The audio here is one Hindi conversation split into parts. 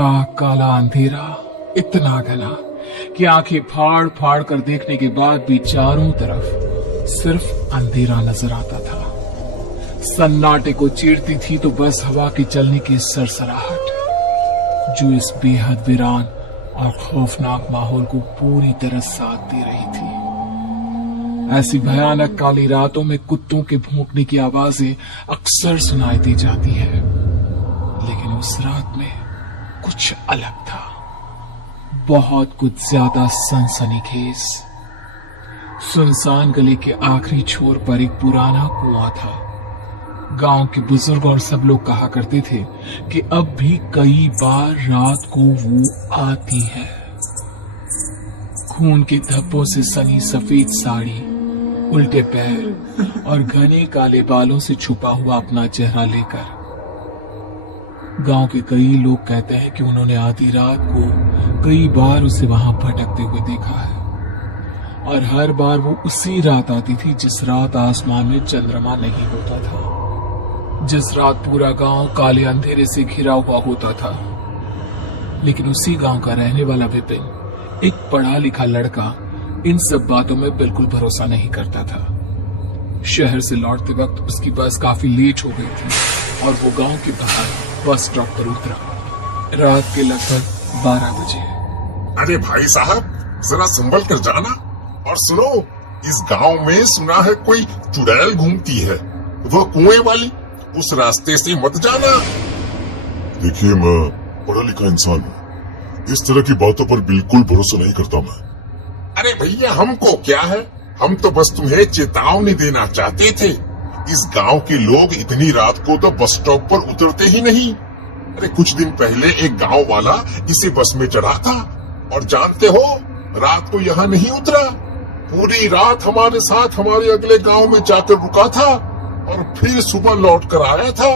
काला अंधेरा इतना घना कि आंखें फाड़ फाड़ कर देखने के बाद भी चारों तरफ सिर्फ अंधेरा नजर आता था। सन्नाटे को चीरती थी तो बस हवा के चलने की सरसराहट, जो इस बेहद वीरान और खौफनाक माहौल को पूरी तरह साथ दे रही थी। ऐसी भयानक काली रातों में कुत्तों के भौंकने की आवाजें अक्सर सुनाई दी जाती है, लेकिन उस रात में कुछ अलग था, बहुत कुछ ज्यादा सनसनीखेज। सुनसान गली के आखिरी छोर पर एक पुराना कुआं था। गांव के बुजुर्ग और सब लोग कहा करते थे कि अब भी कई बार रात को वो आती है, खून के धब्बों से सनी सफेद साड़ी, उल्टे पैर और घने काले बालों से छुपा हुआ अपना चेहरा लेकर। गांव के कई लोग कहते हैं कि उन्होंने आधी रात को कई बार उसे वहां भटकते हुए देखा है, और हर बार वो उसी रात आती थी जिस रात आसमान में चंद्रमा नहीं होता था, जिस रात पूरा गांव काले अंधेरे से घिरा हुआ होता था। लेकिन उसी गांव का रहने वाला विपिन, एक पढ़ा लिखा लड़का, इन सब बातों में बिल्कुल भरोसा नहीं करता था। शहर से लौटते वक्त उसकी बस काफी लेट हो गई थी और वो गांव के बाहर बस स्टॉप पर उतरा। रात के लगभग 12 बजे। अरे भाई साहब, जरा संभल कर जाना। और सुनो, इस गांव में सुना है कोई चुड़ैल घूमती है, वो कुएं वाली, उस रास्ते से मत जाना। देखिए, मैं पढ़ा लिखा इंसान हूँ, इस तरह की बातों पर बिल्कुल भरोसा नहीं करता मैं। अरे भैया, हमको क्या है, हम तो बस तुम्हें चेतावनी देना चाहते थे। इस गांव के लोग इतनी रात को तो बस स्टॉप पर उतरते ही नहीं। अरे कुछ दिन पहले एक गांव वाला इसी बस में चढ़ा था, और जानते हो, रात को यहाँ नहीं उतरा, पूरी रात हमारे साथ हमारे अगले गांव में जाकर रुका था और फिर सुबह लौट कर आया था।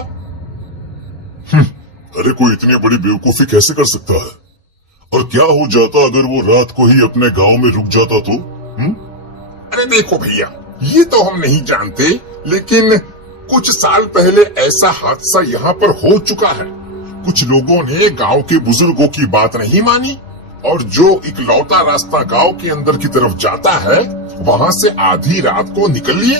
अरे कोई इतनी बड़ी बेवकूफी कैसे कर सकता है? और क्या हो जाता अगर वो रात को ही अपने गांव में रुक जाता तो? अरे देखो भैया, ये तो हम नहीं जानते, लेकिन कुछ साल पहले ऐसा हादसा यहाँ पर हो चुका है। कुछ लोगों ने गांव के बुजुर्गों की बात नहीं मानी, और जो इकलौता रास्ता गांव के अंदर की तरफ जाता है, वहाँ से आधी रात को निकल लिए।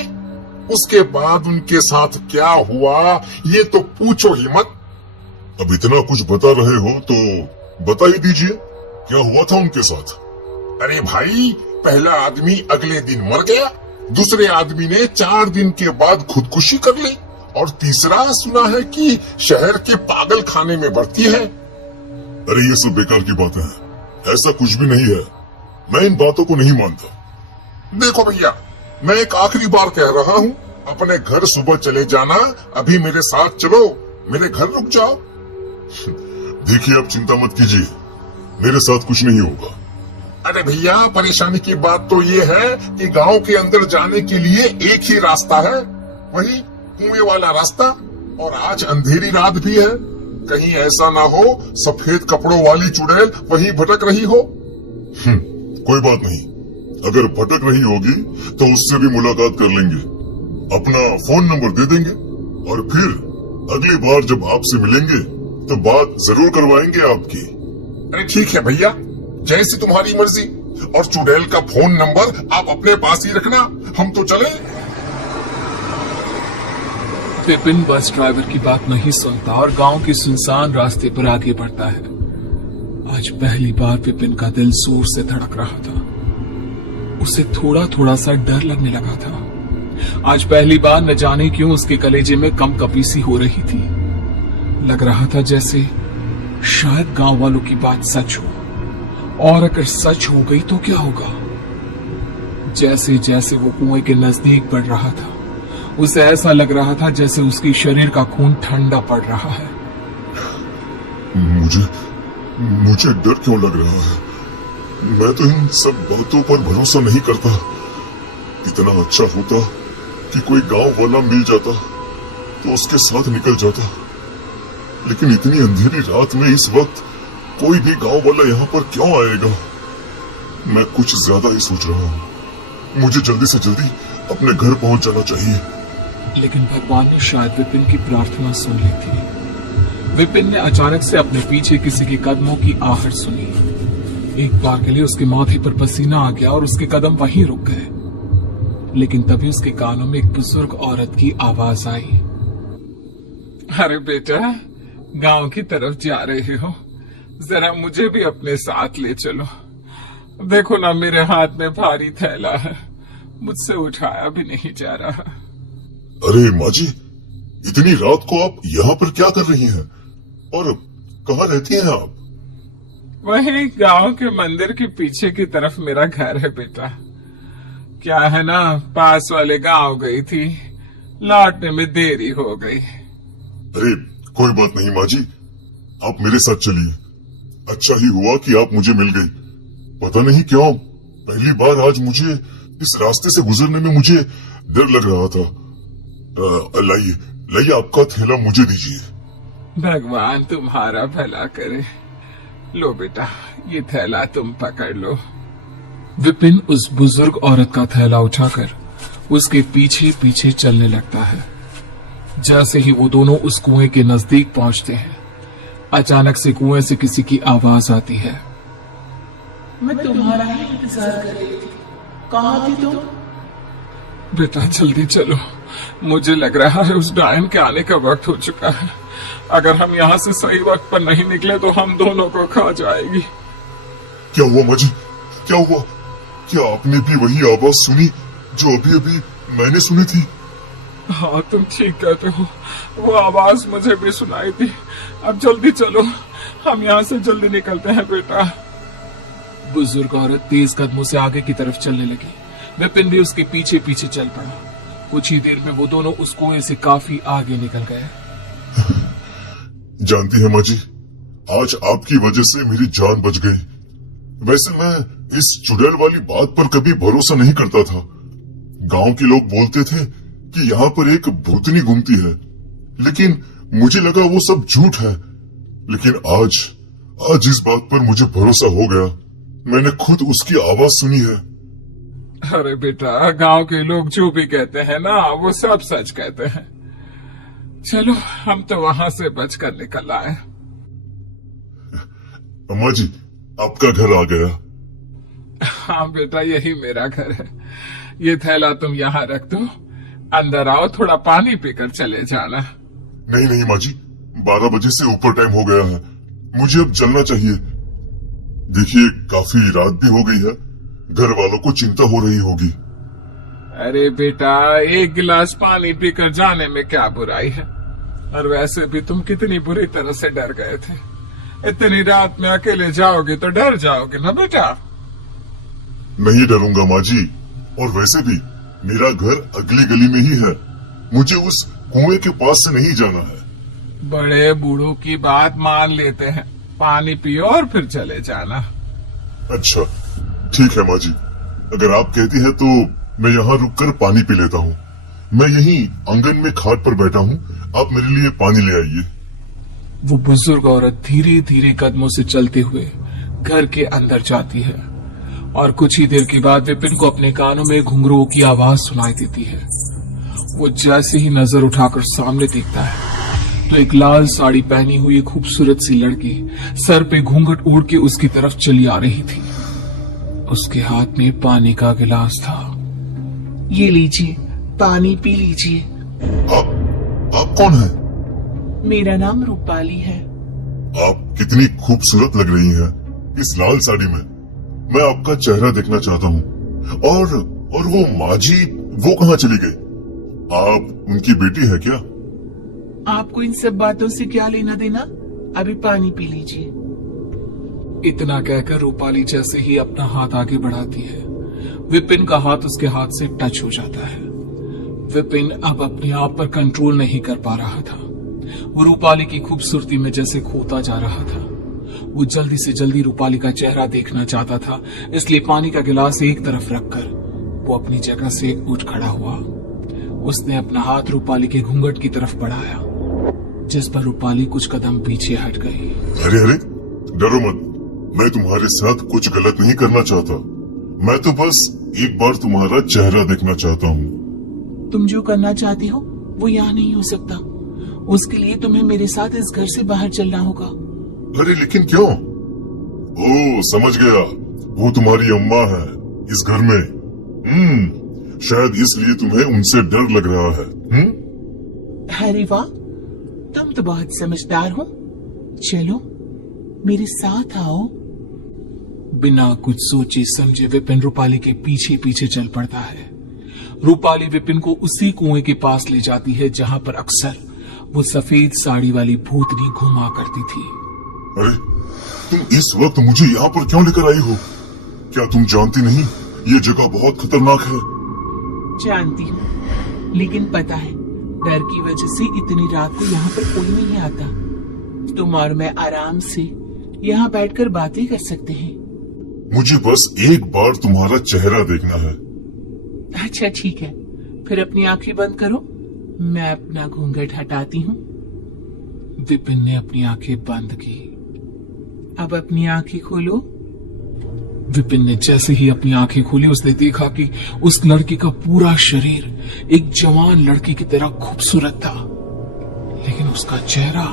उसके बाद उनके साथ क्या हुआ, ये तो पूछो ही मत। अब इतना कुछ बता रहे हो तो बता ही दीजिए, क्या हुआ था उनके साथ? अरे भाई, पहला आदमी अगले दिन मर गया, दूसरे आदमी ने 4 दिन के बाद खुदकुशी कर ली, और तीसरा सुना है कि शहर के पागल खाने में भर्ती है। अरे ये सब बेकार की बातें हैं, ऐसा कुछ भी नहीं है, मैं इन बातों को नहीं मानता। देखो भैया, मैं एक आखिरी बार कह रहा हूँ, अपने घर सुबह चले जाना, अभी मेरे साथ चलो, मेरे घर रुक जाओ। देखिए, आप चिंता मत कीजिए, मेरे साथ कुछ नहीं होगा। अरे भैया, परेशानी की बात तो ये है कि गांव के अंदर जाने के लिए एक ही रास्ता है, वही कुएं वाला रास्ता, और आज अंधेरी रात भी है। कहीं ऐसा ना हो सफेद कपड़ों वाली चुड़ैल वहीं भटक रही हो। कोई बात नहीं, अगर भटक रही होगी तो उससे भी मुलाकात कर लेंगे, अपना फोन नंबर दे देंगे, और फिर अगली बार जब आपसे मिलेंगे तो बात जरूर करवाएंगे आपकी। अरे ठीक है भैया, जैसी तुम्हारी मर्जी, और चुड़ैल का फोन नंबर आप अपने पास ही रखना, हम तो चले। विपिन बस ड्राइवर की बात नहीं सुनता और गांव के सुनसान रास्ते पर आगे बढ़ता है। आज पहली बार विपिन का दिल जोर से धड़क रहा था, उसे थोड़ा थोड़ा सा डर लगने लगा था। आज पहली बार न जाने क्यों उसके कलेजे में कंपकपी सी हो रही थी। लग रहा था जैसे शायद गांव वालों की बात सच हो, और अगर सच हो गई तो क्या होगा। जैसे जैसे वो कुएं के नजदीक बढ़ रहा था, उसे ऐसा लग रहा था जैसे उसके शरीर का खून ठंडा पड़ रहा है। मुझे डर क्यों लग रहा है? मैं तो इन सब बातों पर भरोसा नहीं करता। इतना अच्छा होता कि कोई गांव वाला मिल जाता तो उसके साथ निकल जाता, लेकिन इतनी अंधेरी रात में इस वक्त कोई भी गांव वाला यहाँ पर क्यों आएगा? मैं कुछ ज्यादा ही सोच रहा हूँ, मुझे जल्दी से जल्दी अपने घर पहुंच जाना चाहिए। लेकिन भगवान ने शायद विपिन की प्रार्थना सुन ली थी, विपिन ने अचानक से अपने पीछे किसी के कदमों की आहट सुनी। एक बार के लिए उसके माथे पर पसीना आ गया और उसके कदम वहीं रुक गए। लेकिन तभी उसके कानों में एक बुजुर्ग औरत की आवाज आई। अरे बेटा, गांव की तरफ जा रहे हो, जरा मुझे भी अपने साथ ले चलो। देखो ना, मेरे हाथ में भारी थैला है, मुझसे उठाया भी नहीं जा रहा। अरे माँ जी, इतनी रात को आप यहाँ पर क्या कर रही हैं? और कहाँ रहती हैं आप? वही गांव के मंदिर के पीछे की तरफ मेरा घर है बेटा। क्या है ना, पास वाले गांव गई थी, लौटने में देरी हो गई। अरे कोई बात नहीं माँ जी, आप मेरे साथ चलिए। अच्छा ही हुआ कि आप मुझे मिल गई। पता नहीं क्यों पहली बार आज मुझे इस रास्ते से गुजरने में मुझे डर लग रहा था। लाइए लाइए, आपका थैला मुझे दीजिए। भगवान तुम्हारा भला करे। लो बेटा, ये थैला तुम पकड़ लो। विपिन उस बुजुर्ग औरत का थैला उठाकर उसके पीछे पीछे चलने लगता है। जैसे ही वो दोनों उस कुएं के नजदीक पहुंचते हैं, अचानक से कुएं से किसी की आवाज आती है। मैं तुम्हारा ही इंतजार कर रही थी, कहाँ थी तुम? बेटा जल्दी चलो, मुझे लग रहा है उस डायन के आने का वक्त हो चुका है। अगर हम यहाँ से सही वक्त पर नहीं निकले तो हम दोनों को खा जाएगी। क्या हुआ माँ जी, क्या हुआ? क्या आपने भी वही आवाज सुनी जो अभी अभी मैंने सुनी थी? हाँ, तुम ठीक कहते हो, वो आवाज मुझे भी सुनाई थी। अब जल्दी चलो, हम यहाँ से जल्दी निकलते हैं बेटा। बुजुर्ग औरत तेज कदमों से आगे की तरफ चलने लगी। विपिन भी उसके पीछे पीछे चल पड़ा। कुछ ही देर में वो दोनों उस कुएं से काफी आगे निकल गए। जानती है माँ जी, आज आपकी वजह से मेरी जान बच गई। वैसे मैं इस चुड़ैल वाली बात पर कभी भरोसा नहीं करता था। गांव के लोग बोलते थे कि यहाँ पर एक भूतनी घूमती है, लेकिन मुझे लगा वो सब झूठ है। लेकिन आज इस बात पर मुझे भरोसा हो गया। मैंने खुद उसकी आवाज सुनी है। अरे बेटा, गांव के लोग जो भी कहते हैं ना, वो सब सच कहते हैं। चलो, हम तो वहां से बचकर निकल आए। अम्मा जी, आपका घर आ गया। हाँ बेटा, यही मेरा घर है। ये थैला तुम यहाँ रख दो, अंदर आओ, थोड़ा पानी पीकर चले जाना। नहीं नहीं माँ जी, 12 बजे से ऊपर टाइम हो गया है, मुझे अब चलना चाहिए। देखिए, काफी रात भी हो गई है, घर वालों को चिंता हो रही होगी। अरे बेटा, एक गिलास पानी पीकर जाने में क्या बुराई है। और वैसे भी तुम कितनी बुरी तरह से डर गए थे। इतनी रात में अकेले जाओगे तो डर जाओगे ना बेटा। नहीं डरूंगा माँ जी, और वैसे भी मेरा घर अगली गली में ही है, मुझे उस कुएं के पास से नहीं जाना है। बड़े बूढ़ों की बात मान लेते हैं, पानी पियो और फिर चले जाना। अच्छा ठीक है माँ जी, अगर आप कहती हैं तो मैं यहाँ रुककर पानी पी लेता हूँ। मैं यहीं आंगन में खाट पर बैठा हूँ, आप मेरे लिए पानी ले आइए। वो बुजुर्ग औरत धीरे धीरे कदमों से चलते हुए घर के अंदर जाती है और कुछ ही देर के बाद विपिन को अपने कानों में घुंघरूओं की आवाज सुनाई देती है। वो जैसे ही नजर उठाकर सामने देखता है तो एक लाल साड़ी पहनी हुई एक खूबसूरत सी लड़की सर पे घूंघट ओढ़ के उसकी तरफ चली आ रही थी। उसके हाथ में पानी का गिलास था। ये लीजिए, पानी पी लीजिए। आप कौन है? मेरा नाम रूपाली है। आप कितनी खूबसूरत लग रही हैं इस लाल साड़ी में। मैं आपका चेहरा देखना चाहता हूँ। और वो माँ जी, वो कहाँ चली गई? आप उनकी बेटी है क्या? आपको इन सब बातों से क्या लेना देना? अभी पानी पी लीजिए। इतना कहकर रूपाली जैसे ही अपना हाथ आगे बढ़ाती है, विपिन का हाथ उसके हाथ से टच हो जाता है। विपिन अब अपने आप पर कंट्रोल नहीं कर पा रहा था। वो रूपाली की खूबसूरती में जैसे खोता जा रहा था। वो जल्दी से जल्दी रूपाली का चेहरा देखना चाहता था, इसलिए पानी का गिलास एक तरफ रखकर वो अपनी जगह से उठ खड़ा हुआ। उसने अपना हाथ रूपाली के घूंघट की तरफ बढ़ाया, जिस पर रूपाली कुछ कदम पीछे हट गई। अरे अरे, डरो मत, मैं तुम्हारे साथ कुछ गलत नहीं करना चाहता। मैं तो बस एक बार तुम्हारा चेहरा देखना चाहता हूँ। तुम जो करना चाहती हो वो यहाँ नहीं हो सकता। उसके लिए तुम्हें मेरे साथ इस घर से बाहर चलना होगा। अरे लेकिन क्यों? ओ समझ गया, वो तुम्हारी अम्मा है इस घर में। शायद इसलिए तुम्हें उनसे डर लग रहा है। अरे वाह, तुम तो बहुत समझदार हो। चलो मेरे साथ आओ। बिना कुछ सोचे समझे विपिन रूपाली के पीछे पीछे चल पड़ता है। रूपाली विपिन को उसी कुएं के पास ले जाती है जहां पर अक्सर वो सफेद साड़ी वाली भूतनी घुमा करती थी। अरे तुम इस वक्त मुझे यहाँ पर क्यों लेकर आई हो? क्या तुम जानती नहीं ये जगह बहुत खतरनाक है? जानती हूँ, लेकिन पता है डर की वजह से इतनी रात को यहाँ पर कोई नहीं आता। तुम और मैं आराम से यहाँ बैठकर बातें कर सकते हैं। मुझे बस एक बार तुम्हारा चेहरा देखना है। अच्छा ठीक है, फिर अपनी आंखें बंद करो, मैं अपना घूंघट हटाती हूँ। विपिन ने अपनी आंखें बंद की। अब अपनी आंखें खोलो। विपिन ने जैसे ही अपनी आंखें खोली उसने देखा कि उस लड़की का पूरा शरीर एक जवान लड़की की तरह खूबसूरत था, लेकिन उसका चेहरा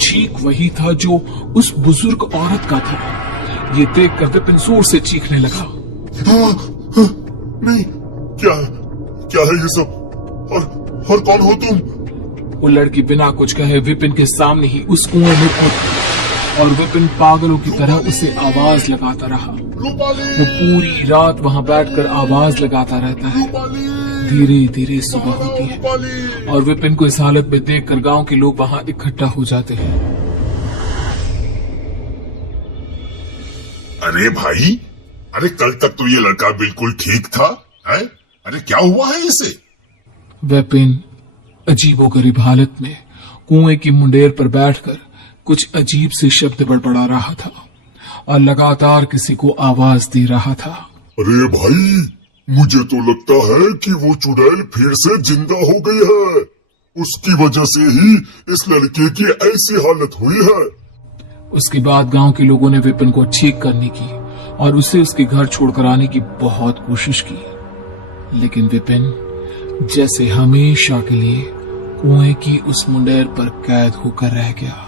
ठीक वही था जो उस बुजुर्ग औरत का था। ये देखकर विपिन जोर से चीखने लगा। नहीं, क्या है ये सब? और कौन हो तुम? वो लड़की बिना कुछ कहे विपिन के सामने ही उस कुएं में कूद और विपिन पागलों की तरह उसे आवाज लगाता रहा। वो पूरी रात वहां बैठकर आवाज लगाता रहता है। धीरे धीरे सुबह होती है और विपिन को इस हालत में देखकर गांव के लोग वहां इकट्ठा हो जाते हैं। अरे भाई, अरे कल तक तो ये लड़का बिल्कुल ठीक था, है? अरे क्या हुआ है इसे? विपिन अजीबोगरीब हालत में कुएं की मुंडेर पर बैठकर कुछ अजीब से शब्द बड़बड़ा रहा था और लगातार किसी को आवाज दे रहा था। अरे भाई, मुझे तो लगता है कि वो चुड़ैल फिर से जिंदा हो गई है। उसकी वजह से ही इस लड़के की ऐसी हालत हुई है। उसके बाद गांव के लोगों ने विपिन को ठीक करने की और उसे उसके घर छोड़कर आने की बहुत कोशिश की, लेकिन विपिन जैसे हमेशा के लिए कुएं की उस मुंडेर पर कैद होकर रह गया।